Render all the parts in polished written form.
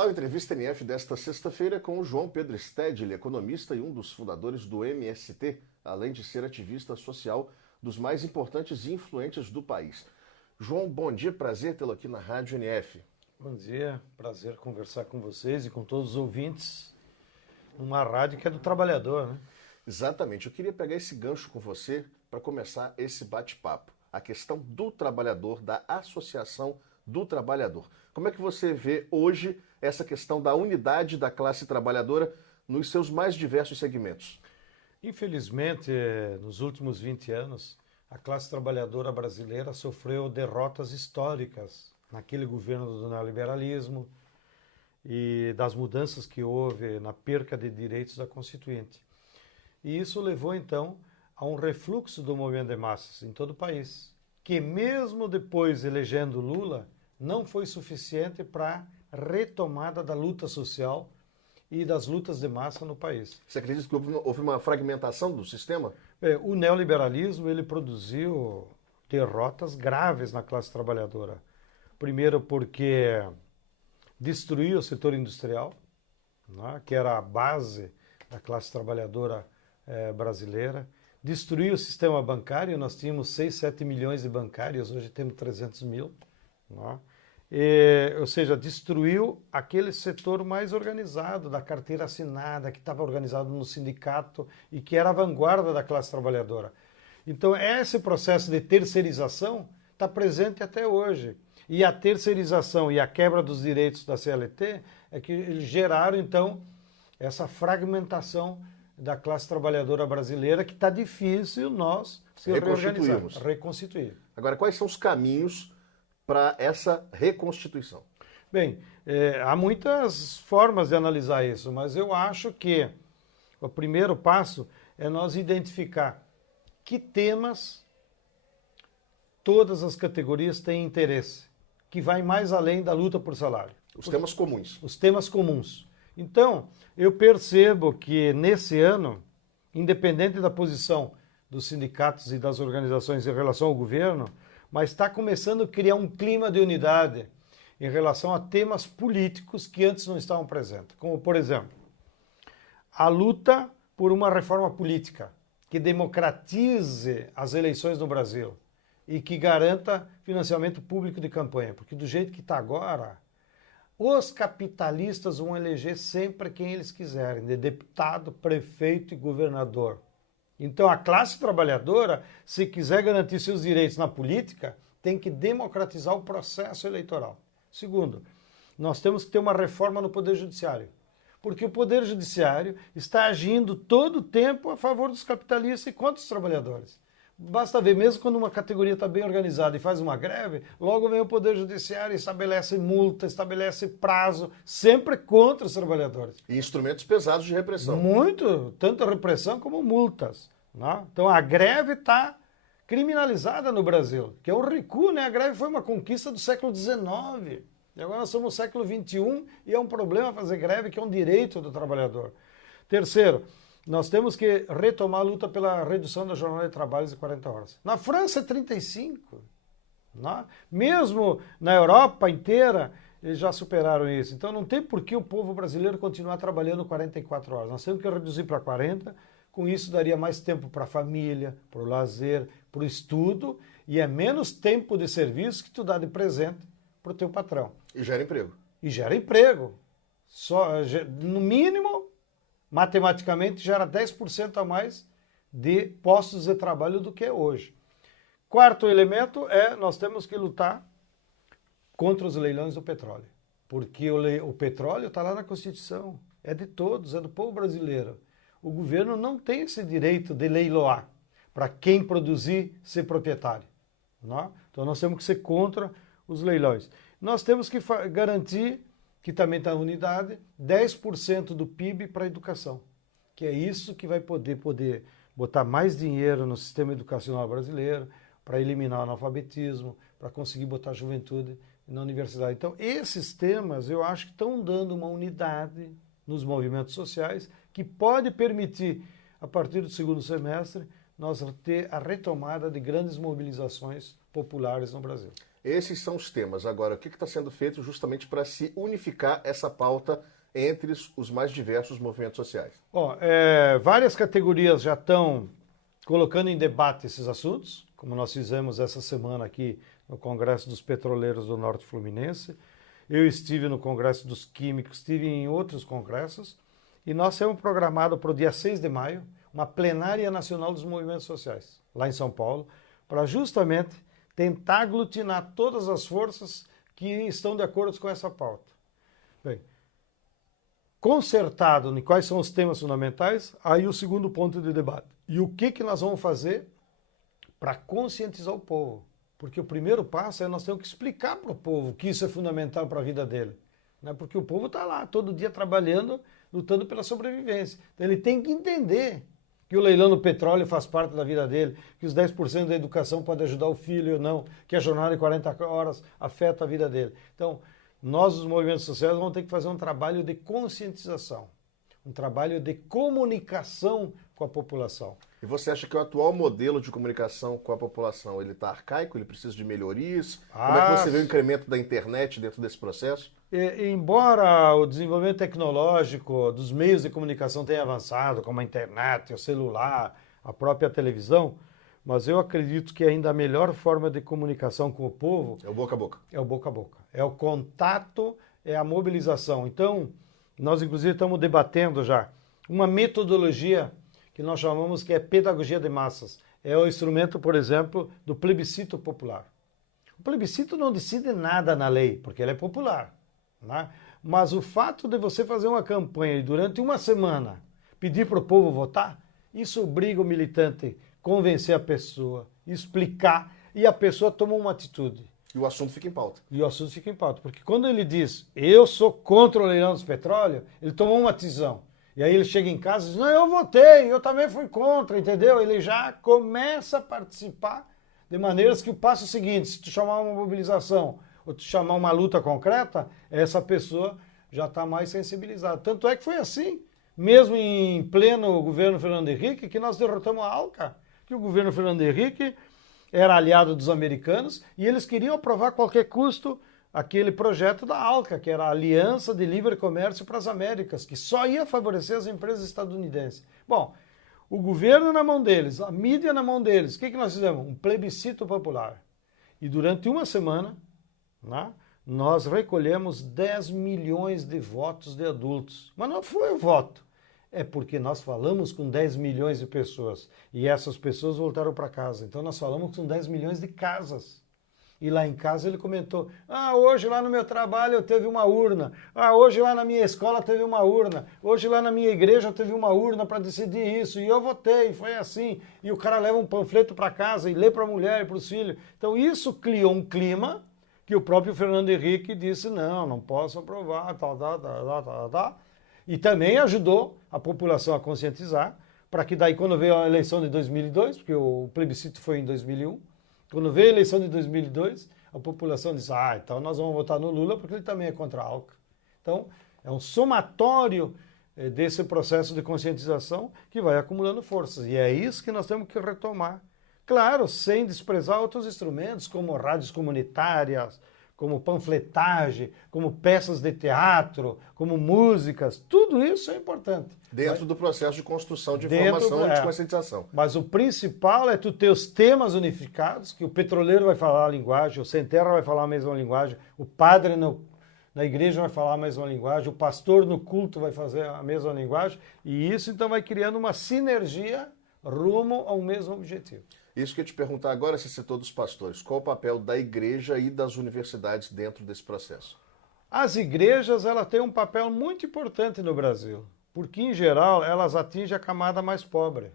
lá, o Entrevista NF desta sexta-feira é com o João Pedro Stedley, economista e um dos fundadores do MST, além de ser ativista social dos mais importantes e influentes do país. João, bom dia, prazer tê-lo aqui na Rádio NF. Bom dia, prazer conversar com vocês e com todos os ouvintes numa rádio que é do trabalhador, né? Exatamente, eu queria pegar esse gancho com você para começar esse bate-papo. A questão do trabalhador, da associação do trabalhador. Como é que você vê hoje essa questão da unidade da classe trabalhadora nos seus mais diversos segmentos? Infelizmente, nos últimos 20 anos, a classe trabalhadora brasileira sofreu derrotas históricas naquele governo do neoliberalismo e das mudanças que houve na perca de direitos da Constituinte. E isso levou, então, a um refluxo do movimento de massas em todo o país, que mesmo depois elegendo Lula, não foi suficiente para a retomada da luta social e das lutas de massa no país. Você acredita que houve uma fragmentação do sistema? O neoliberalismo ele produziu derrotas graves na classe trabalhadora. Primeiro porque destruiu o setor industrial, né, que era a base da classe trabalhadora brasileira. Destruiu o sistema bancário, nós tínhamos 6, 7 milhões de bancários, hoje temos 300 mil. Né? Ou seja, destruiu aquele setor mais organizado, da carteira assinada, que estava organizado no sindicato e que era a vanguarda da classe trabalhadora. Então, esse processo de terceirização está presente até hoje. E a terceirização e a quebra dos direitos da CLT é que eles geraram, então, essa fragmentação da classe trabalhadora brasileira, que está difícil nós se reconstituir. Agora, quais são os caminhos para essa reconstituição? Bem, há muitas formas de analisar isso, mas eu acho que o primeiro passo é nós identificar que temas todas as categorias têm interesse, que vai mais além da luta por salário. Os temas comuns. Os temas comuns. Então, eu percebo que nesse ano, independente da posição dos sindicatos e das organizações em relação ao governo, mas está começando a criar um clima de unidade em relação a temas políticos que antes não estavam presentes. Como, por exemplo, a luta por uma reforma política que democratize as eleições no Brasil e que garanta financiamento público de campanha, porque do jeito que está agora, os capitalistas vão eleger sempre quem eles quiserem, de deputado, prefeito e governador. Então a classe trabalhadora, se quiser garantir seus direitos na política, tem que democratizar o processo eleitoral. Segundo, nós temos que ter uma reforma no Poder Judiciário, porque o Poder Judiciário está agindo todo o tempo a favor dos capitalistas e contra os trabalhadores. Basta ver, mesmo quando uma categoria está bem organizada e faz uma greve, logo vem o Poder Judiciário e estabelece multa, estabelece prazo, sempre contra os trabalhadores. E instrumentos pesados de repressão. Muito, tanto repressão como multas. Né? Então a greve está criminalizada no Brasil, que é um recuo, né? A greve foi uma conquista do século XIX. E agora nós somos no século XXI e é um problema fazer greve, que é um direito do trabalhador. Terceiro, nós temos que retomar a luta pela redução da jornada de trabalho de 40 horas. Na França é 35. Né? Mesmo na Europa inteira, eles já superaram isso. Então não tem por que o povo brasileiro continuar trabalhando 44 horas. Nós temos que reduzir para 40. Com isso daria mais tempo para a família, para o lazer, para o estudo. E é menos tempo de serviço que tu dá de presente para o teu patrão. E gera emprego. E gera emprego. No mínimo, matematicamente, gera 10% a mais de postos de trabalho do que é hoje. Quarto elemento nós temos que lutar contra os leilões do petróleo. Porque o petróleo está lá na Constituição. É de todos, é do povo brasileiro. O governo não tem esse direito de leiloar para quem produzir ser proprietário. Não? Então nós temos que ser contra os leilões. Nós temos que garantir, que também está na unidade, 10% do PIB para a educação. Que é isso que vai poder botar mais dinheiro no sistema educacional brasileiro, para eliminar o analfabetismo, para conseguir botar a juventude na universidade. Então, esses temas eu acho que estão dando uma unidade nos movimentos sociais que pode permitir, a partir do segundo semestre, nós ter a retomada de grandes mobilizações populares no Brasil. Esses são os temas. Agora, o que está sendo feito justamente para se unificar essa pauta entre os mais diversos movimentos sociais? Várias categorias já estão colocando em debate esses assuntos, como nós fizemos essa semana aqui no Congresso dos Petroleiros do Norte Fluminense. Eu estive no Congresso dos Químicos, estive em outros congressos, e nós temos programado para o dia 6 de maio uma plenária nacional dos movimentos sociais, lá em São Paulo, para justamente tentar aglutinar todas as forças que estão de acordo com essa pauta. Bem, consertado em quais são os temas fundamentais, aí o segundo ponto de debate. E o que nós vamos fazer para conscientizar o povo? Porque o primeiro passo é nós temos que explicar para o povo que isso é fundamental para a vida dele. Né? Porque o povo está lá, todo dia trabalhando, lutando pela sobrevivência. Então ele tem que entender que o leilão do petróleo faz parte da vida dele, que os 10% da educação pode ajudar o filho ou não, que a jornada de 40 horas afeta a vida dele. Então, nós, os movimentos sociais, vamos ter que fazer um trabalho de conscientização, um trabalho de comunicação com a população. E você acha que o atual modelo de comunicação com a população, ele está arcaico, ele precisa de melhorias? Como é que você vê o incremento da internet dentro desse processo? Embora o desenvolvimento tecnológico dos meios de comunicação tenha avançado, como a internet, o celular, a própria televisão, mas eu acredito que ainda a melhor forma de comunicação com o povo... é o boca a boca. É o boca a boca. É o contato, é a mobilização. Então, nós inclusive estamos debatendo já uma metodologia que nós chamamos que é pedagogia de massas. É o instrumento, por exemplo, do plebiscito popular. O plebiscito não decide nada na lei, porque ele é popular. Né? Mas o fato de você fazer uma campanha e durante uma semana pedir para o povo votar, isso obriga o militante a convencer a pessoa, explicar, e a pessoa toma uma atitude. E o assunto fica em pauta. E o assunto fica em pauta. Porque quando ele diz, eu sou contra o leilão dos petróleos, ele tomou uma decisão. E aí ele chega em casa e diz, não, eu votei, eu também fui contra, entendeu? Ele já começa a participar de maneiras que o passo seguinte, se tu chamar uma mobilização ou tu chamar uma luta concreta, essa pessoa já está mais sensibilizada. Tanto é que foi assim, mesmo em pleno governo Fernando Henrique, que nós derrotamos a ALCA, que o governo Fernando Henrique era aliado dos americanos e eles queriam aprovar a qualquer custo aquele projeto da ALCA, que era a Aliança de Livre Comércio para as Américas, que só ia favorecer as empresas estadunidenses. Bom, o governo na mão deles, a mídia na mão deles, o que nós fizemos? Um plebiscito popular. E durante uma semana, né, nós recolhemos 10 milhões de votos de adultos. Mas não foi o voto. É porque nós falamos com 10 milhões de pessoas. E essas pessoas voltaram para casa. Então nós falamos com 10 milhões de casas. E lá em casa ele comentou, hoje lá no meu trabalho eu teve uma urna, hoje lá na minha escola teve uma urna, hoje lá na minha igreja teve uma urna para decidir isso, e eu votei, foi assim. E o cara leva um panfleto para casa e lê para a mulher e para os filhos. Então isso criou um clima que o próprio Fernando Henrique disse, não posso aprovar, tal. E também ajudou a população a conscientizar, para que daí quando veio a eleição de 2002, porque o plebiscito foi em 2001, quando veio a eleição de 2002, a população disse, então nós vamos votar no Lula porque ele também é contra a ALCA. Então, é um somatório desse processo de conscientização que vai acumulando forças. E é isso que nós temos que retomar. Claro, sem desprezar outros instrumentos, como rádios comunitárias, como panfletagem, como peças de teatro, como músicas, tudo isso é importante. Dentro do processo de construção de informação e de conscientização. Mas o principal é tu ter os temas unificados, que o petroleiro vai falar a linguagem, o sem terra vai falar a mesma linguagem, o padre na igreja vai falar a mesma linguagem, o pastor no culto vai fazer a mesma linguagem, e isso então vai criando uma sinergia rumo ao mesmo objetivo. Isso que eu ia te perguntar agora, você citou dos pastores. Qual o papel da igreja e das universidades dentro desse processo? As igrejas elas têm um papel muito importante no Brasil, porque, em geral, elas atingem a camada mais pobre.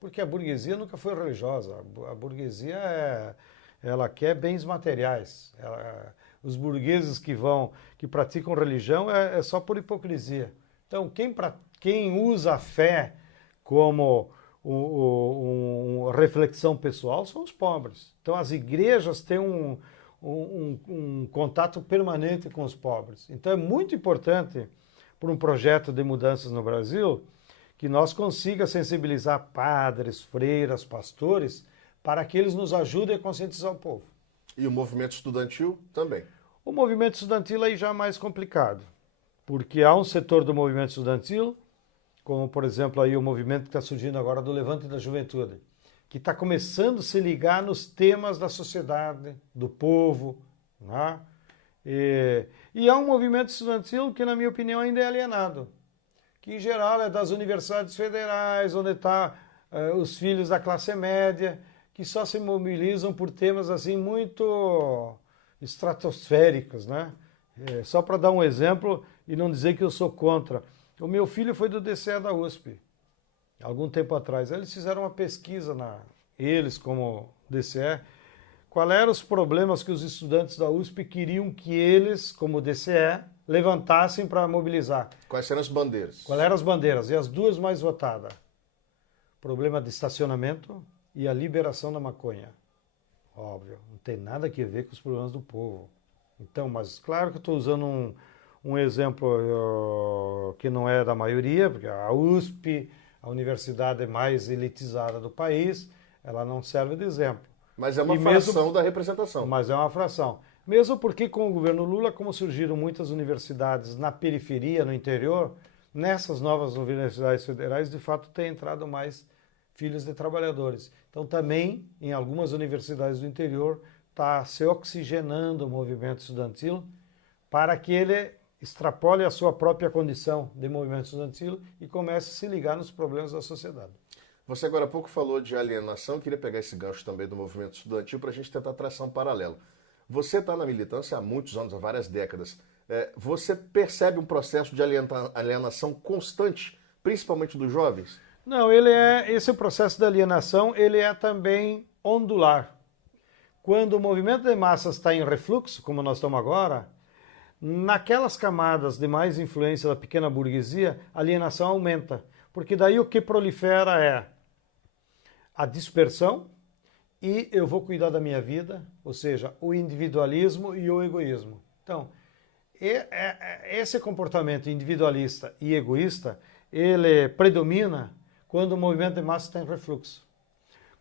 Porque a burguesia nunca foi religiosa. A burguesia ela quer bens materiais. Os burgueses que praticam religião é só por hipocrisia. Então, quem usa a fé como reflexão pessoal são os pobres. Então as igrejas têm um contato permanente com os pobres. Então é muito importante para um projeto de mudanças no Brasil que nós consiga sensibilizar padres, freiras, pastores, para que eles nos ajudem a conscientizar o povo. E o movimento estudantil também. O movimento estudantil aí já é mais complicado, porque há um setor do movimento estudantil, como por exemplo aí o movimento que está surgindo agora do Levante da Juventude, que está começando a se ligar nos temas da sociedade, do povo, né? E há um movimento estudantil que, na minha opinião, ainda é alienado, que em geral é das universidades federais, onde estão os filhos da classe média, que só se mobilizam por temas assim muito estratosféricos, né? Só para dar um exemplo e não dizer que eu sou contra. O meu filho foi do DCE da USP, algum tempo atrás. Eles fizeram uma pesquisa, eles como DCE, qual eram os problemas que os estudantes da USP queriam que eles, como DCE, levantassem para mobilizar. Quais eram as bandeiras? Quais eram as bandeiras? E as duas mais votadas. Problema de estacionamento e a liberação da maconha. Óbvio, não tem nada a ver com os problemas do povo. Então, mas claro que eu estou usando um exemplo que não é da maioria, porque a USP, a universidade mais elitizada do país, ela não serve de exemplo. Mas é uma fração da representação. Mas é uma fração. Mesmo porque com o governo Lula, como surgiram muitas universidades na periferia, no interior, nessas novas universidades federais, de fato, tem entrado mais filhos de trabalhadores. Então também, em algumas universidades do interior, está se oxigenando o movimento estudantil para que ele extrapole a sua própria condição de movimento estudantil e comece a se ligar nos problemas da sociedade. Você agora há pouco falou de alienação, queria pegar esse gancho também do movimento estudantil para a gente tentar traçar um paralelo. Você está na militância há muitos anos, há várias décadas. Você percebe um processo de alienação constante, principalmente dos jovens? Não, esse processo de alienação ele é também ondular. Quando o movimento de massas está em refluxo, como nós estamos agora, naquelas camadas de mais influência da pequena burguesia, a alienação aumenta. Porque daí o que prolifera é a dispersão e eu vou cuidar da minha vida, ou seja, o individualismo e o egoísmo. Então, esse comportamento individualista e egoísta, ele predomina quando o movimento de massas está em refluxo.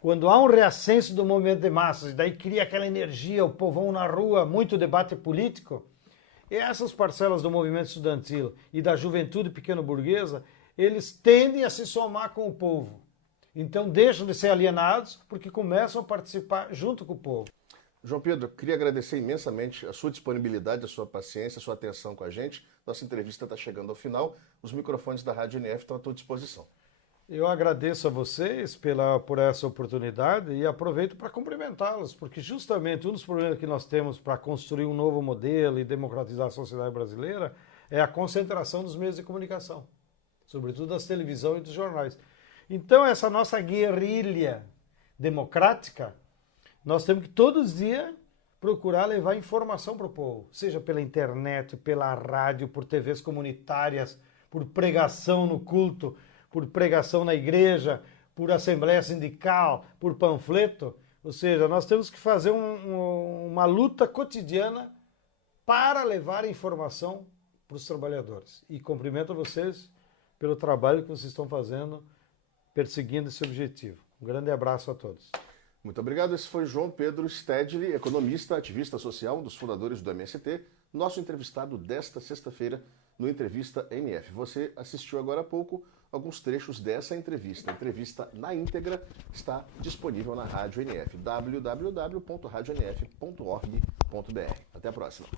Quando há um reascenso do movimento de massas, e daí cria aquela energia, o povão na rua, muito debate político, e essas parcelas do movimento estudantil e da juventude pequeno-burguesa, eles tendem a se somar com o povo. Então deixam de ser alienados porque começam a participar junto com o povo. João Pedro, queria agradecer imensamente a sua disponibilidade, a sua paciência, a sua atenção com a gente. Nossa entrevista está chegando ao final. Os microfones da Rádio NF estão à tua disposição. Eu agradeço a vocês por essa oportunidade e aproveito para cumprimentá-los, porque justamente um dos problemas que nós temos para construir um novo modelo e democratizar a sociedade brasileira é a concentração dos meios de comunicação, sobretudo das televisões e dos jornais. Então, essa nossa guerrilha democrática, nós temos que todos os dias procurar levar informação para o povo, seja pela internet, pela rádio, por TVs comunitárias, por pregação no culto, por pregação na igreja, por assembleia sindical, por panfleto. Ou seja, nós temos que fazer uma luta cotidiana para levar informação para os trabalhadores. E cumprimento vocês pelo trabalho que vocês estão fazendo, perseguindo esse objetivo. Um grande abraço a todos. Muito obrigado. Esse foi João Pedro Stedley, economista, ativista social, um dos fundadores do MST, nosso entrevistado desta sexta-feira no Entrevista NF. Você assistiu agora há pouco alguns trechos dessa entrevista. A entrevista na íntegra está disponível na Rádio NF, www.radionf.org.br. Até a próxima.